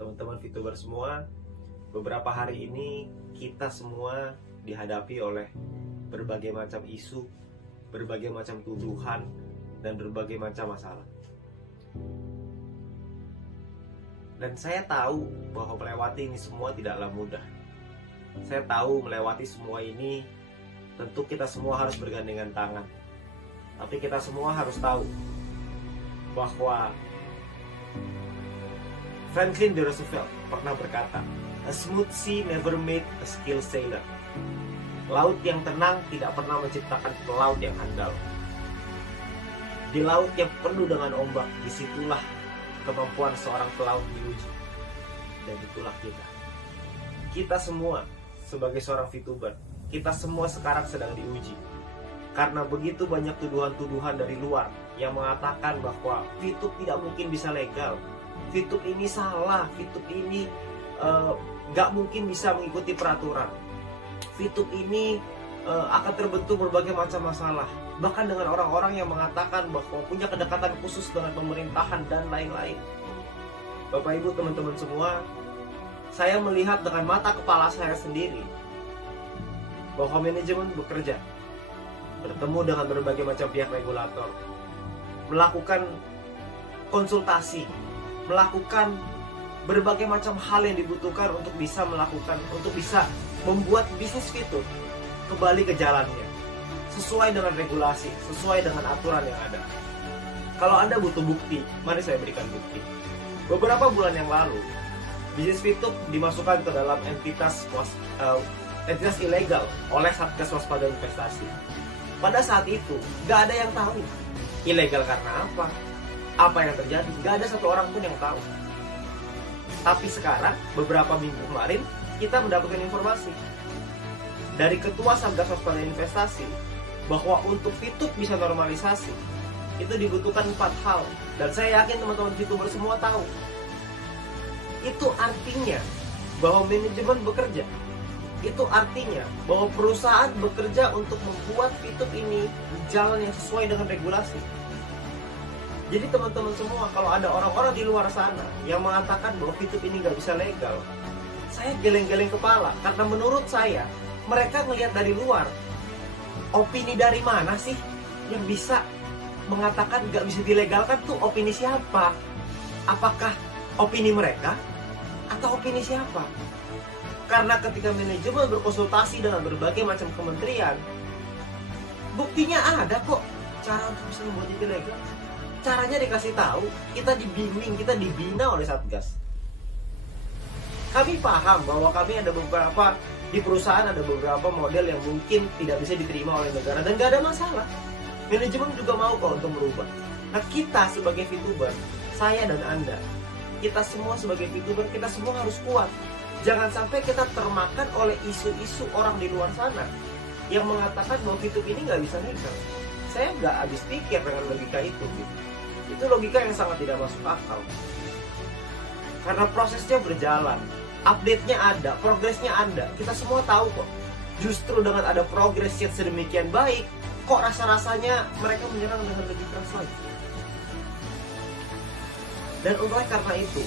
teman-teman VTuber semua. Beberapa hari ini kita semua dihadapi oleh berbagai macam isu, berbagai macam tuduhan, dan berbagai macam masalah. Dan saya tahu bahwa melewati ini semua tidaklah mudah. Saya tahu melewati semua ini tentu kita semua harus bergandengan tangan. Tapi kita semua harus tahu bahwa Franklin D. Roosevelt pernah berkata, "A smooth sea never made a skilled sailor." Laut yang tenang tidak pernah menciptakan pelaut yang handal. Di laut yang penuh dengan ombak, disitulah kemampuan seorang pelaut diuji. Dan itulah kita. Kita semua sebagai seorang VTuber, kita semua sekarang sedang diuji. Karena begitu banyak tuduhan-tuduhan dari luar yang mengatakan bahwa VTube tidak mungkin bisa legal, VTube ini salah, VTube ini nggak mungkin bisa mengikuti peraturan, VTube ini akan terbentuk berbagai macam masalah. Bahkan dengan orang-orang yang mengatakan bahwa punya kedekatan khusus dengan pemerintahan dan lain-lain. Bapak Ibu teman-teman semua, saya melihat dengan mata kepala saya sendiri bahwa manajemen bekerja, bertemu dengan berbagai macam pihak regulator, melakukan konsultasi, melakukan berbagai macam hal yang dibutuhkan untuk bisa membuat bisnis VTube kembali ke jalannya, sesuai dengan regulasi, sesuai dengan aturan yang ada. Kalau Anda butuh bukti, mari saya berikan bukti. Beberapa bulan yang lalu, bisnis VTube dimasukkan ke dalam entitas ilegal oleh Satgas Waspada Investasi. Pada saat itu, gak ada yang tahu ilegal karena apa yang terjadi, gak ada satu orang pun yang tahu. Tapi sekarang, beberapa minggu kemarin, kita mendapatkan informasi dari Ketua Satgas Waspada Investasi bahwa untuk VTube bisa normalisasi, itu dibutuhkan 4 hal. Dan saya yakin teman-teman VTuber semua tahu. Itu artinya bahwa manajemen bekerja. Itu artinya bahwa perusahaan bekerja untuk membuat VTube ini jalan yang sesuai dengan regulasi. Jadi teman-teman semua, kalau ada orang-orang di luar sana yang mengatakan bahwa VTube ini nggak bisa legal, saya geleng-geleng kepala. Karena menurut saya, mereka melihat dari luar. Opini dari mana sih yang bisa mengatakan nggak bisa dilegalkan? Tuh opini siapa? Apakah opini mereka? Atau opini siapa? Karena ketika manajemen berkonsultasi dengan berbagai macam kementerian, buktinya ada kok cara untuk bisa membuat itu legal. Caranya dikasih tahu, kita dibimbing, kita dibina oleh Satgas. Kami paham bahwa kami ada beberapa di perusahaan, ada beberapa model yang mungkin tidak bisa diterima oleh negara dan gak ada masalah. Manajemen juga mau kok untuk merubah. Nah, kita sebagai VTuber, saya dan Anda, kita semua sebagai VTuber, kita semua harus kuat. Jangan sampai kita termakan oleh isu-isu orang di luar sana yang mengatakan bahwa VTube ini nggak bisa legal. Saya nggak habis pikir dengan logika itu. Itu logika yang sangat tidak masuk akal. Karena prosesnya berjalan, update-nya ada, progresnya ada. Kita semua tahu kok. Justru dengan ada progres yang sedemikian baik, kok rasa-rasanya mereka menyerang dengan lebih keras lagi. Dan oleh karena itu,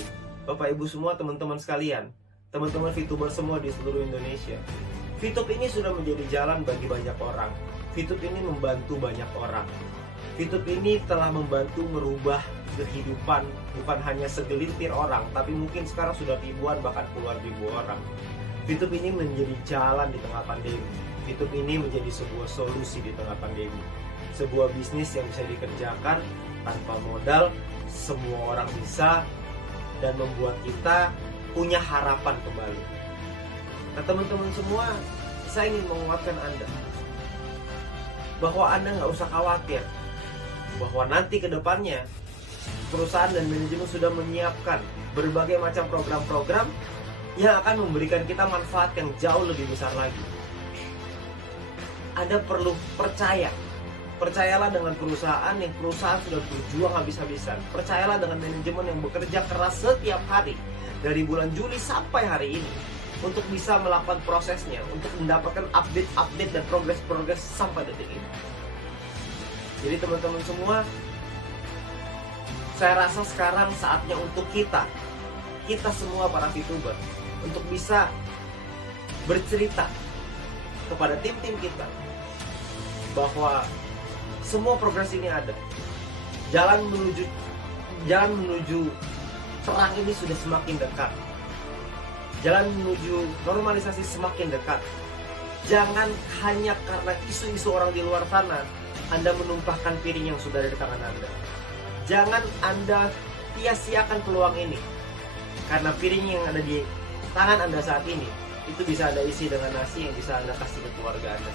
Bapak Ibu semua, teman-teman sekalian, teman-teman VTuber semua di seluruh Indonesia, VTube ini sudah menjadi jalan bagi banyak orang. VTube ini membantu banyak orang. VTube ini telah membantu merubah kehidupan bukan hanya segelintir orang, tapi mungkin sekarang sudah ribuan bahkan puluhan ribu orang. VTube ini menjadi jalan di tengah pandemi. VTube ini menjadi sebuah solusi di tengah pandemi. Sebuah bisnis yang bisa dikerjakan tanpa modal, semua orang bisa, dan membuat kita punya harapan kembali. Nah teman-teman semua, saya ingin menguatkan Anda bahwa Anda nggak usah khawatir bahwa nanti ke depannya perusahaan dan manajemen sudah menyiapkan berbagai macam program-program yang akan memberikan kita manfaat yang jauh lebih besar lagi. Anda perlu percaya. Percayalah dengan perusahaan yang sudah berjuang habis-habisan. Percayalah dengan manajemen yang bekerja keras setiap hari dari bulan Juli sampai hari ini untuk bisa melakukan prosesnya, untuk mendapatkan update-update dan progres-progres sampai detik ini. Jadi teman-teman semua, saya rasa sekarang saatnya untuk kita kita semua para VTuber untuk bisa bercerita kepada tim-tim kita bahwa semua progres ini ada. Jalan menuju terang ini sudah semakin dekat. Jalan menuju normalisasi semakin dekat. Jangan hanya karena isu-isu orang di luar sana Anda menumpahkan piring yang sudah ada di tangan Anda. Jangan Anda sia-siakan peluang ini, karena piring yang ada di tangan Anda saat ini itu bisa Anda isi dengan nasi yang bisa Anda kasih ke keluarga Anda.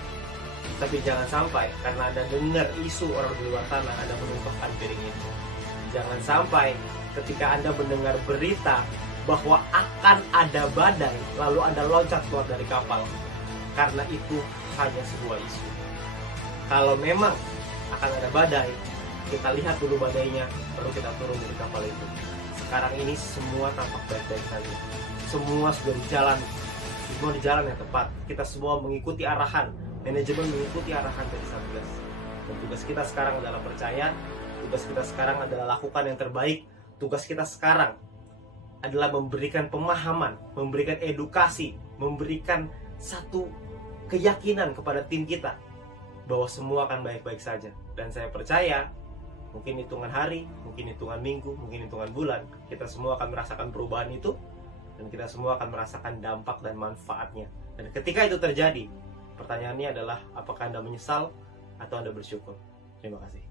Tapi jangan sampai karena Anda dengar isu orang di luar sana Anda menumpahkan piring itu. Jangan sampai ketika Anda mendengar berita bahwa akan ada badai lalu Anda loncat keluar dari kapal, karena itu hanya sebuah isu. Kalau memang akan ada badai, kita lihat dulu badainya, baru kita turun dari kapal itu. Sekarang ini semua tampak baik-baik saja. Semua sudah di jalan yang tepat. Kita semua mengikuti arahan, manajemen mengikuti arahan dari Satgas. Dan tugas kita sekarang adalah percaya, tugas kita sekarang adalah lakukan yang terbaik, tugas kita sekarang adalah memberikan pemahaman, memberikan edukasi, memberikan satu keyakinan kepada tim kita bahwa semua akan baik-baik saja. Dan saya percaya mungkin hitungan hari, mungkin hitungan minggu, mungkin hitungan bulan, kita semua akan merasakan perubahan itu, dan kita semua akan merasakan dampak dan manfaatnya. Dan ketika itu terjadi, pertanyaannya adalah apakah Anda menyesal atau Anda bersyukur? Terima kasih.